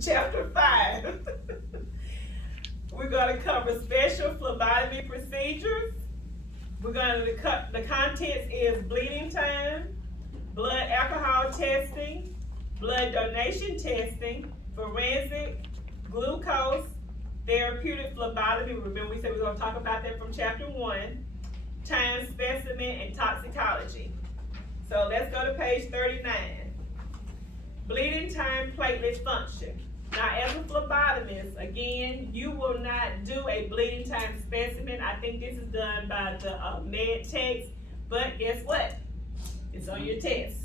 chapter 5. We're going to cover special phlebotomy procedures. We're going to cut the contents is bleeding time, blood alcohol testing, blood donation testing, forensic, glucose, therapeutic phlebotomy. Remember we said we're going to talk about that from chapter 1, time specimen, and toxicology. So let's go to page 39. Bleeding time platelet function. Now, as a phlebotomist, again, you will not do a bleeding time specimen. I think this is done by the med techs, but guess what? It's on your test.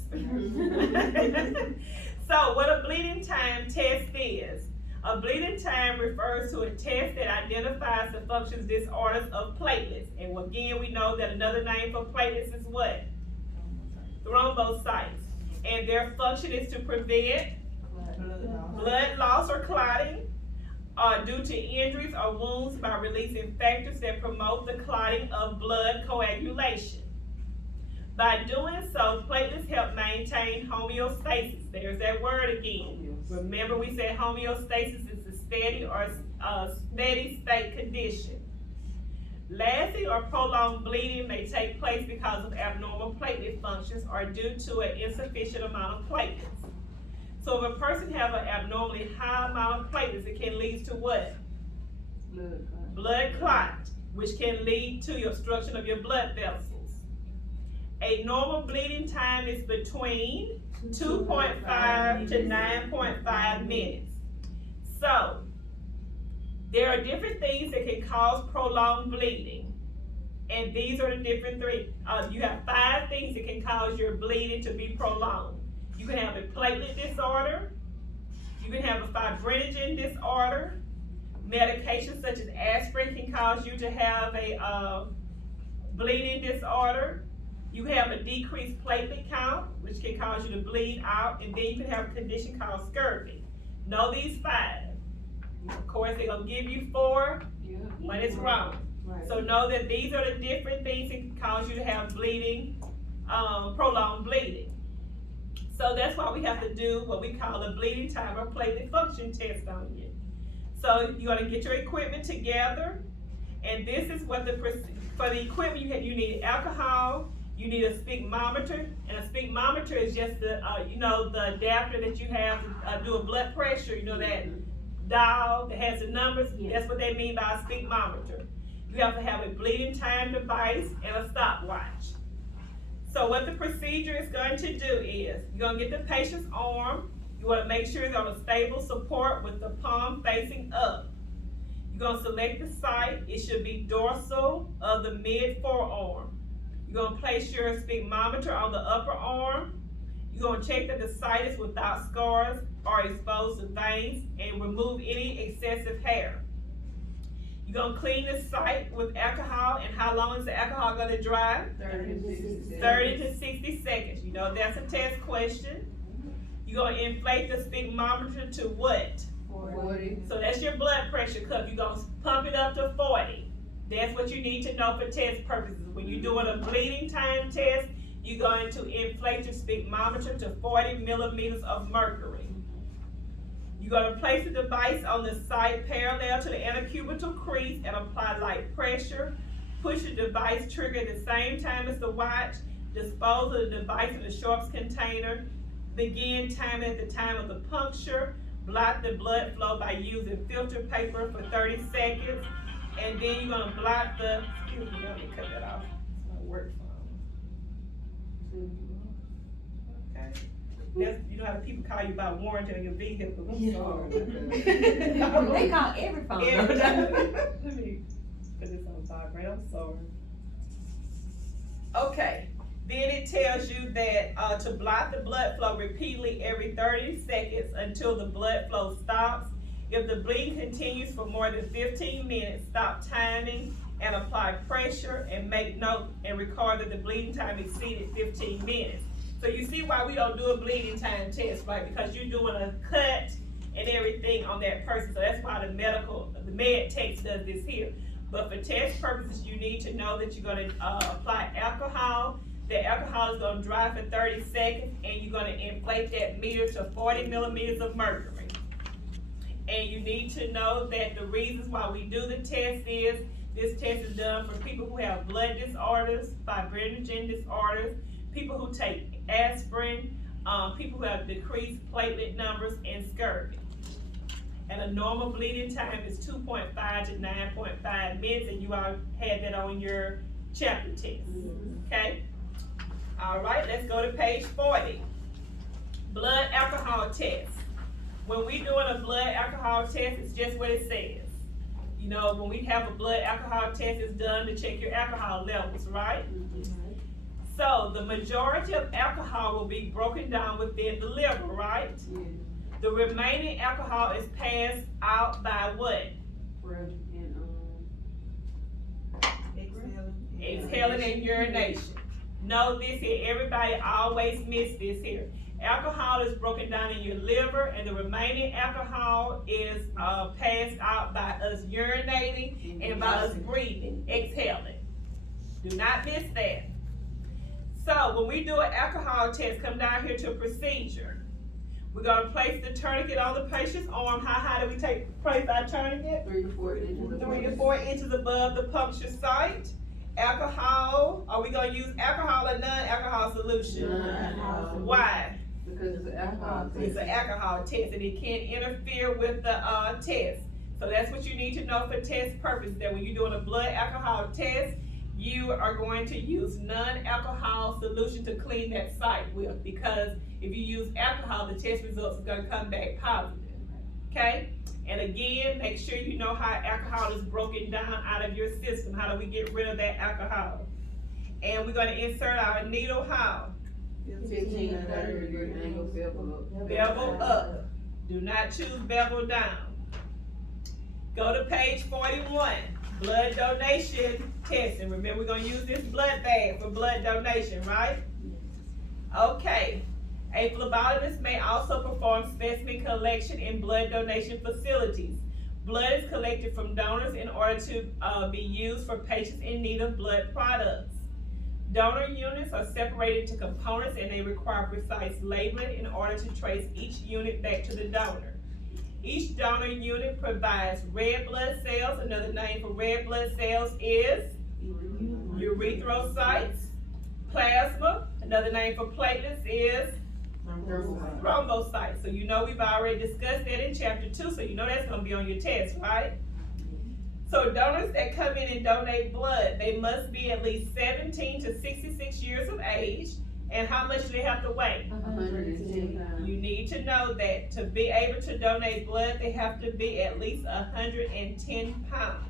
So, what a bleeding time test is. A bleeding time refers to a test that identifies the functions disorders of platelets. And again, we know that another name for platelets is what? Thrombocytes. And their function is to prevent blood loss or clotting due to injuries or wounds by releasing factors that promote the clotting of blood coagulation. By doing so, platelets help maintain homeostasis. There's that word again. Remember we said homeostasis is a steady or steady state condition. Lasting or prolonged bleeding may take place because of abnormal platelet functions or due to an insufficient amount of platelets. So if a person has an abnormally high amount of platelets, it can lead to what? Blood clot, which can lead to the obstruction of your blood vessels. A normal bleeding time is between 2.5 to 9.5 minutes. So, there are different things that can cause prolonged bleeding. And these are the different three. You have 5 things that can cause your bleeding to be prolonged. You can have a platelet disorder. You can have a fibrinogen disorder. Medications such as aspirin can cause you to have a bleeding disorder. You have a decreased platelet count, which can cause you to bleed out. And then you can have a condition called scurvy. Know these 5. Of course, they're going to give you 4 when it's wrong. Right. So know that these are the different things that can cause you to have bleeding, prolonged bleeding. So that's why we have to do what we call a bleeding time or platelet function test on you. So you're going to get your equipment together, and this is what for the equipment you need alcohol, you need a sphygmometer, and a sphygmometer is just the the adapter that you have to do a blood pressure. You know that dial that has the numbers. Yeah. That's what they mean by a sphygmometer. You have to have a bleeding time device and a stopwatch. So what the procedure is going to do is, you're going to get the patient's arm. You want to make sure it's on a stable support with the palm facing up. You're going to select the site. It should be dorsal of the mid-forearm. You're going to place your sphygmometer on the upper arm. You're going to check that the site is without scars or exposed to veins and remove any excessive hair. You're going to clean the site with alcohol, and how long is the alcohol going to dry? 30 to 60 seconds. You know that's a test question. You're going to inflate the sphygmometer to what? 40. So that's your blood pressure cuff. You're going to pump it up to 40. That's what you need to know for test purposes. When you're doing a bleeding time test, you're going to inflate your sphygmometer to 40 millimeters of mercury. You're going to place the device on the site parallel to the antecubital crease and apply light pressure. Push the device trigger at the same time as the watch. Dispose of the device in the Sharps container. Begin timing at the time of the puncture. Block the blood flow by using filter paper for 30 seconds. And then you're going to block the, excuse me, let me cut that off. It's my work phone. Okay. That's, you know how people call you about warranty on your vehicle. I'm sorry. They call every phone. Let me put this on vibrate. I'm sorry. Okay. Then it tells you that to block the blood flow repeatedly every 30 seconds until the blood flow stops. If the bleeding continues for more than 15 minutes, stop timing and apply pressure, and make note and record that the bleeding time exceeded 15 minutes. So you see why we don't do a bleeding time test, right? Because you're doing a cut and everything on that person. So that's why the med tech does this here. But for test purposes, you need to know that you're going to apply alcohol. The alcohol is going to dry for 30 seconds, and you're going to inflate that meter to 40 millimeters of mercury. you need to know that the reasons why we do the test is, this test is done for people who have blood disorders, fibrinogen disorders, people who take aspirin, people who have decreased platelet numbers, and scurvy. And a normal bleeding time is 2.5 to 9.5 minutes, and you all had that on your chapter test, okay? All right, let's go to page 40. Blood alcohol test. When we doing a blood alcohol test, it's just what it says. You know, when we have a blood alcohol test, it's done to check your alcohol levels, right? So the majority of alcohol will be broken down within the liver, right? The remaining alcohol is passed out by what? Exhaling and urination. Know this here, everybody always miss this here. Alcohol is broken down in your liver, and the remaining alcohol is passed out by us urinating and by us breathing, exhaling. Do not miss that. So when we do an alcohol test, come down here to procedure. We're going to place the tourniquet on the patient's arm. How high do we place our tourniquet? 3 to 4 inches. 3 to 4 inches above the puncture site. Alcohol, are we going to use alcohol or non-alcohol solution? Non-alcohol. Why? Because it's an alcohol test. It's an alcohol test, and it can't interfere with the test. So that's what you need to know for test purposes, that when you're doing a blood alcohol test, you are going to use non-alcohol solution to clean that site with, because if you use alcohol, the test results are going to come back positive, okay? And again, make sure you know how alcohol is broken down out of your system. How do we get rid of that alcohol? And we're going to insert our needle how? 15 to 30 degree angle, bevel up. Bevel up. Do not choose bevel down. Go to page 41. Blood donation testing. Remember, we're going to use this blood bag for blood donation, right? Okay. A phlebotomist may also perform specimen collection in blood donation facilities. Blood is collected from donors in order to be used for patients in need of blood products. Donor units are separated into components, and they require precise labeling in order to trace each unit back to the donor. Each donor unit provides red blood cells. Another name for red blood cells is erythrocytes. Plasma, another name for platelets, is thrombocytes. So you know we've already discussed that in chapter 2, so you know that's going to be on your test, right? So donors that come in and donate blood, they must be at least 17 to 66 years of age. And how much do they have to weigh? 110 pounds. You need to know that to be able to donate blood, they have to be at least 110 pounds.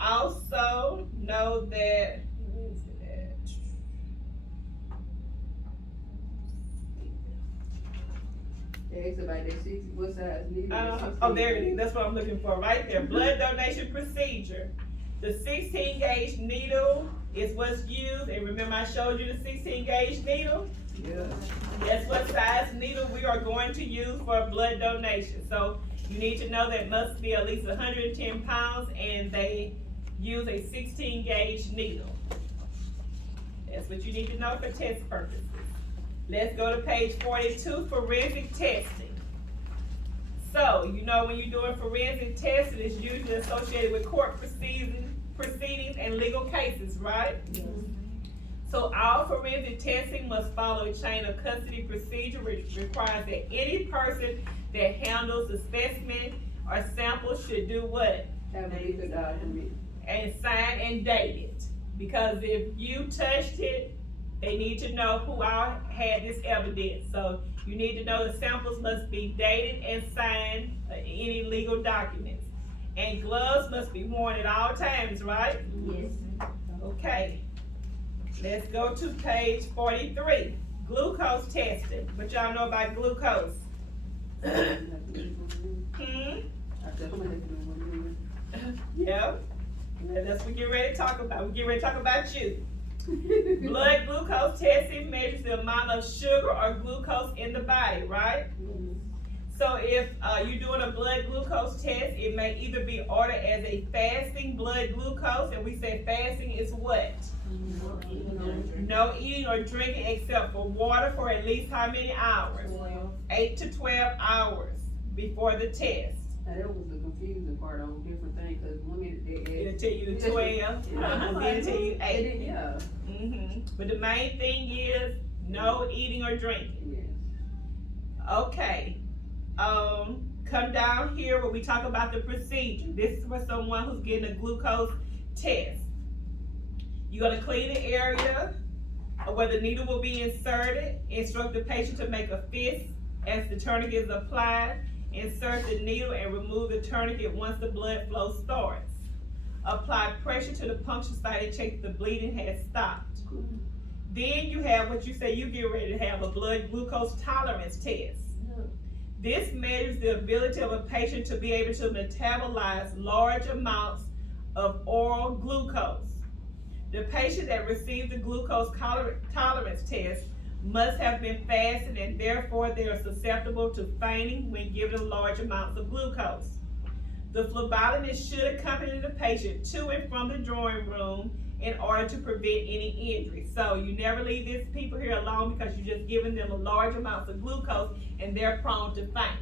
Also know that, where is it at? They asked about that 60, what size needle? Oh, there it is. That's what I'm looking for right there. Blood donation procedure. The 16 gauge needle is what's used. And remember, I showed you the 16 gauge needle? Yeah. That's what size needle we are going to use for blood donation. So you need to know that it must be at least 110 pounds, and they use a 16 gauge needle. That's what you need to know for test purposes. Let's go to page 42, forensic testing. So, you know when you're doing forensic testing, it's usually associated with court proceedings and legal cases, right? Yes. So all forensic testing must follow a chain of custody procedure, which requires that any person that handles the specimen or sample should do what? Have a legal document. And sign and date it. Because if you touched it, they need to know who all had this evidence. So you need to know the samples must be dated and signed, any legal documents. And gloves must be worn at all times, right? Yes. Okay. Let's go to page 43. Glucose testing. What y'all know about glucose? Yeah. That's what we get ready to talk about. We get ready to talk about you. Blood glucose testing measures the amount of sugar or glucose in the body, right? So if you're doing a blood glucose test, it may either be ordered as a fasting blood glucose, and we say fasting is what? No eating or drinking except for water for at least how many hours? 8 to 12 hours before the test. Now, that was the confusing part on different things, cause one minute they It'll asked. tell you 12, and then it'll tell you 8. Yeah, But the main thing is no eating or drinking. yes. Okay. Come down here where we talk about the procedure. This is for someone who's getting a glucose test. You're gonna clean the area where the needle will be inserted. Instruct the patient to make a fist as the tourniquet is applied. Insert the needle and remove the tourniquet once the blood flow starts. Apply pressure to the puncture site and check the bleeding has stopped. Then you have what you say you get ready to have, a blood glucose tolerance test. This measures the ability of a patient to be able to metabolize large amounts of oral glucose. The patient that receives the glucose tolerance test must have been fasting, and therefore they are susceptible to fainting when given large amounts of glucose. The phlebotomist should accompany the patient to and from the drawing room in order to prevent any injury. So you never leave these people here alone because you're just giving them a large amounts of glucose and they're prone to faint.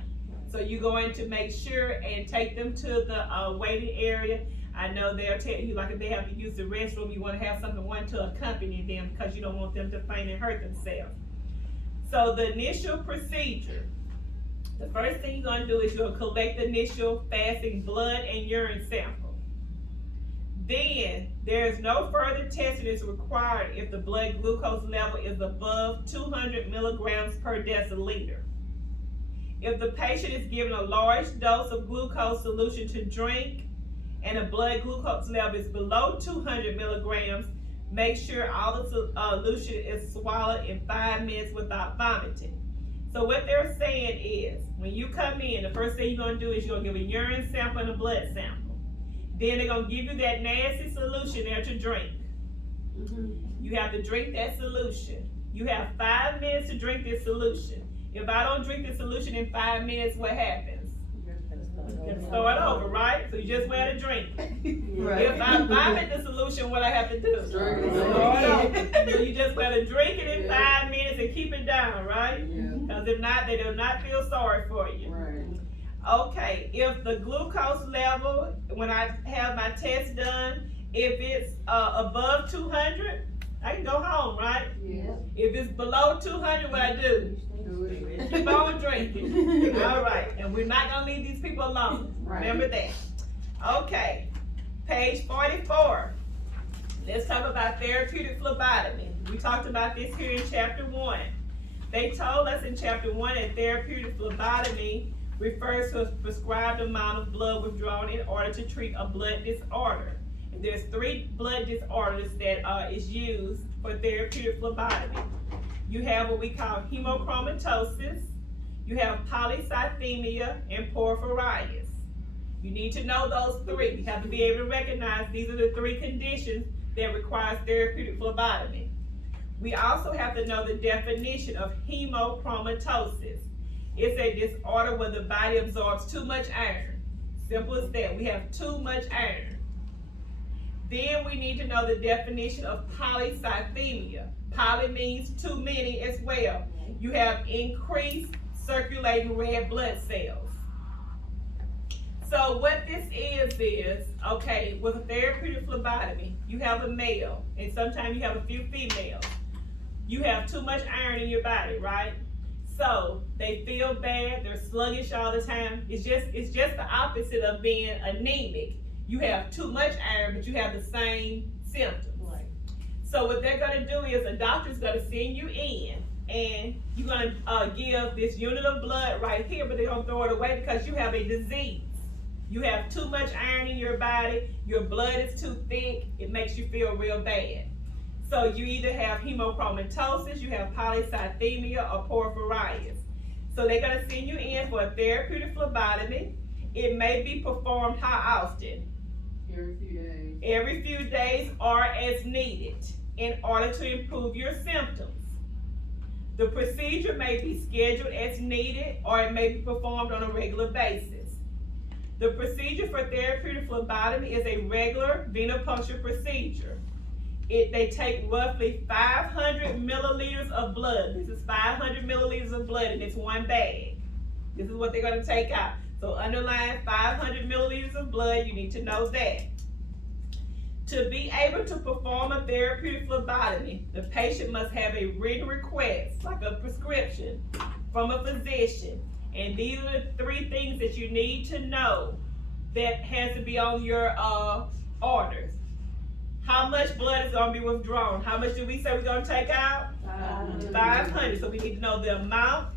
So you're going to make sure and take them to the waiting area. I know they'll tell you, like if they have to use the restroom, you want to have someone to accompany them because you don't want them to faint and hurt themselves. So the initial procedure, the first thing you're going to do is you'll collect the initial fasting blood and urine sample. Then there is no further testing is required if the blood glucose level is above 200 milligrams per deciliter. If the patient is given a large dose of glucose solution to drink and the blood glucose level is below 200 milligrams, make sure all the solution is swallowed in 5 minutes without vomiting. So what they're saying is, when you come in, the first thing you're gonna do is you're gonna give a urine sample and a blood sample. Then they're gonna give you that nasty solution there to drink. You have to drink that solution. You have 5 minutes to drink this solution. If I don't drink the solution in 5 minutes, what happens? You can start over, right? So you just want to drink. Right. If I vomit the solution, what I have to do? Drink it. Start over. So you just want to drink it in 5 minutes and keep it down, right? Yeah, Because if not, they do not feel sorry for you. right. Okay, if the glucose level, when I have my test done, if it's above 200, I can go home, right? Yeah. If it's below 200, what I do? Do it. Keep on drinking. All right, and we're not gonna leave these people alone. Right. Remember that. Okay, page 44. Let's talk about therapeutic phlebotomy. We talked about this here in chapter 1. They told us in chapter 1 that therapeutic phlebotomy refers to a prescribed amount of blood withdrawn in order to treat a blood disorder. And there's 3 blood disorders that is used for therapeutic phlebotomy. You have what we call hemochromatosis, you have polycythemia, and porphyrias. You need to know those 3. You have to be able to recognize these are the 3 conditions that requires therapeutic phlebotomy. We also have to know the definition of hemochromatosis. It's a disorder where the body absorbs too much iron. Simple as that. We have too much iron. Then we need to know the definition of polycythemia. Poly means too many as well. You have increased circulating red blood cells. So what this is, okay, with a therapeutic phlebotomy, you have a male, and sometimes you have a few females. You have too much iron in your body, right? So they feel bad, they're sluggish all the time. It's just the opposite of being anemic. You have too much iron, but you have the same symptoms. Right. So what they're gonna do is a doctor's gonna send you in, and you're gonna give this unit of blood right here, but they're gonna throw it away because you have a disease. You have too much iron in your body, your blood is too thick, it makes you feel real bad. So you either have hemochromatosis, you have polycythemia, or porphyrias. So they're gonna send you in for a therapeutic phlebotomy. It may be performed how often? Every few days. Every few days or as needed in order to improve your symptoms. The procedure may be scheduled as needed or it may be performed on a regular basis. The procedure for therapeutic phlebotomy is a regular venipuncture procedure. They take roughly 500 milliliters of blood. This is 500 milliliters of blood and it's one bag. This is what they're gonna take out. So underline 500 milliliters of blood, you need to know that. To be able to perform a therapeutic phlebotomy, the patient must have a written request, like a prescription, from a physician. And these are the 3 things that you need to know that has to be on your orders. How much blood is going to be withdrawn? How much did we say we're going to take out? 500. So we need to know the amount,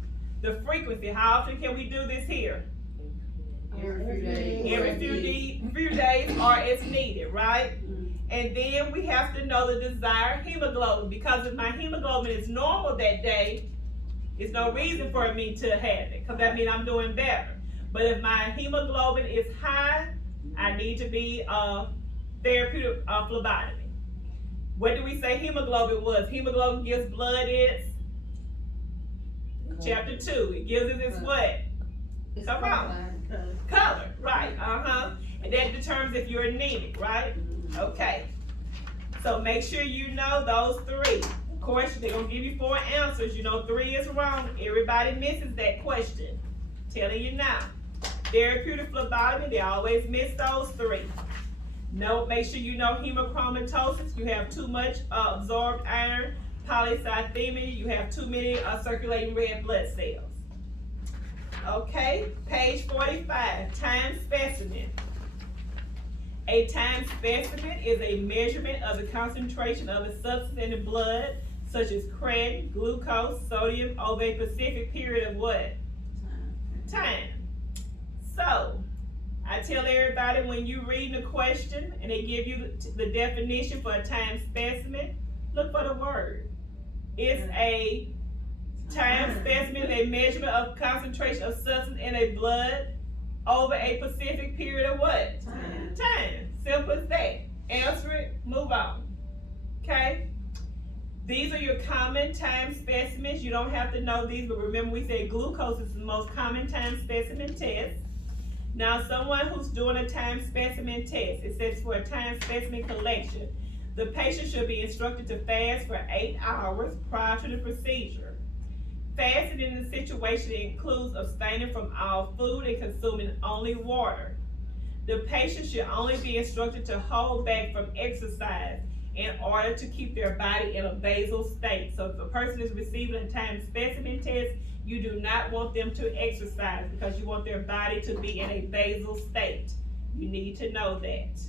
the frequency. How often can we do this here? Every few days. Every few days or as needed, right? And then we have to know the desired hemoglobin, because if my hemoglobin is normal that day, there's no reason for me to have it, because that means I'm doing better. But if my hemoglobin is high, I need to be therapeutic phlebotomy. What do we say hemoglobin was? Hemoglobin gives blood its chapter 2. It gives it its what? Come on. Color, right, and that determines if you're anemic, right? Okay, so make sure you know those 3. Of course, they're gonna give you 4 answers. You know 3 is wrong. Everybody misses that question. Telling you now. Therapeutic phlebotomy, they always miss those 3. No, make sure you know hemochromatosis. You have too much absorbed iron. Polycythemia, you have too many circulating red blood cells. Okay, page 45, time specimen. A time specimen is a measurement of the concentration of a substance in the blood, such as creatinine, glucose, sodium, over a specific period of what? Time. So, I tell everybody when you read the question and they give you the definition for a time specimen, look for the word. It's a time specimen, a measurement of concentration of substance in a blood over a specific period of what? Time. Simple as that. Answer it, move on. Okay? These are your common time specimens. You don't have to know these, but remember we said glucose is the most common time specimen test. Now, someone who's doing a time specimen test, it says for a time specimen collection, the patient should be instructed to fast for 8 hours prior to the procedure. Fasting in this situation includes abstaining from all food and consuming only water. The patient should only be instructed to hold back from exercise in order to keep their body in a basal state. So if a person is receiving a time specimen test, you do not want them to exercise because you want their body to be in a basal state. You need to know that.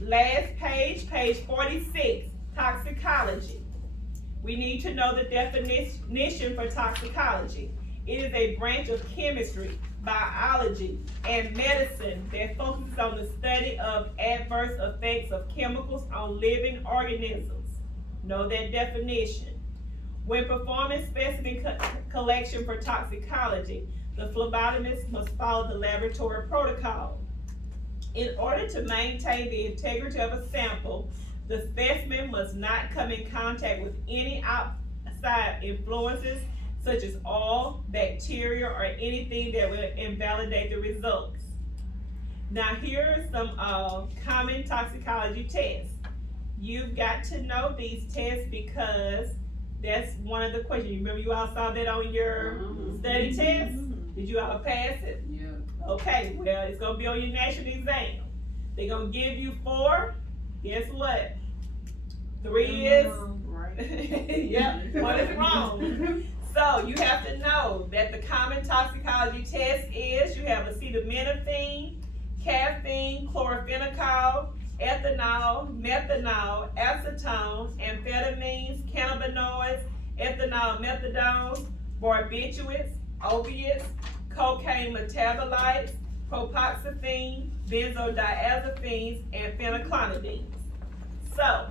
Last page, page 46, toxicology. We need to know the definition for toxicology. It is a branch of chemistry, biology, and medicine that focuses on the study of adverse effects of chemicals on living organisms. Know that definition. When performing specimen collection for toxicology, the phlebotomist must follow the laboratory protocol. In order to maintain the integrity of a sample, the specimen must not come in contact with any outside influences such as oil, bacteria, or anything that will invalidate the results. Now here are some common toxicology tests. You've got to know these tests because that's one of the questions. You remember you all saw that on your study test? Did you all pass it? Yeah. Okay, well, it's gonna be on your national exam. They're gonna give you 4. Guess what? 3 is Right. yep, 1 is wrong. So you have to know that the common toxicology test is you have acetaminophen, caffeine, chloramphenicol, ethanol, methanol, acetone, amphetamines, cannabinoids, ethanol, methadone, barbiturates, opiates, cocaine metabolites, propoxyphene, benzodiazepines, and phenoclonidines. So,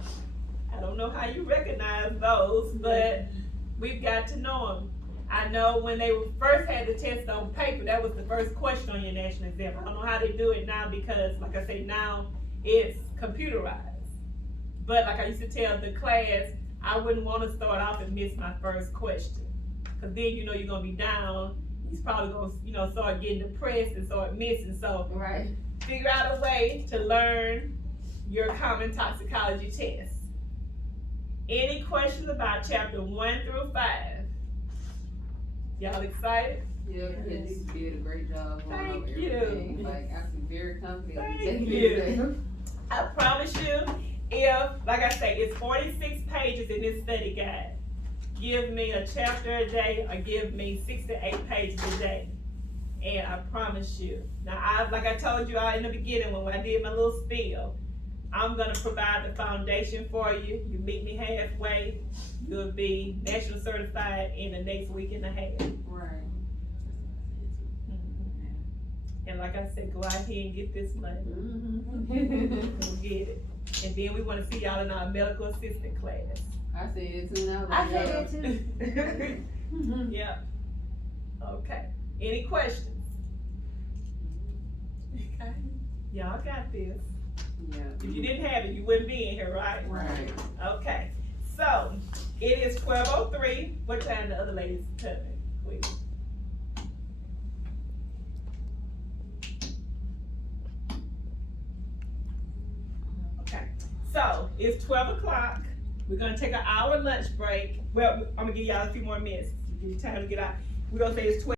I don't know how you recognize those, but we've got to know them. I know when they first had the test on paper, that was the first question on your national exam. I don't know how they do it now because, like I say, now it's computerized. But like I used to tell the class, I wouldn't want to start off and miss my first question. Because then you know you're going to be down. He's probably going to, start getting depressed and start missing. So Right. figure out a way to learn your common toxicology test. Any questions about chapter 1 through 5? Y'all excited? Yeah, you did a great job on Thank everything. you. Like, I'm very confident Thank in taking you. it. I promise you, if, like I say, it's 46 pages in this study guide. Give me a chapter a day or give me 6 to 8 pages a day. And I promise you. Now, like I told you all in the beginning when I did my little spiel, I'm gonna provide the foundation for you. You meet me halfway. You'll be national certified in the next week and a half. Right. And like I said, go out here and get this money. Mm-hmm. Go get it. And then we wanna see y'all in our medical assistant class. I said it too now. I said it too. Yeah. Okay. Any questions? Okay. Y'all got this. Yeah. If you didn't have it, you wouldn't be in here, right? Right. Okay. So it is 12:03. What time the other ladies coming? Quick. Okay. So it's 12 o'clock. We're gonna take an hour lunch break. Well, I'm gonna give y'all a few more minutes. Give you time to get out. We're gonna say it's 12.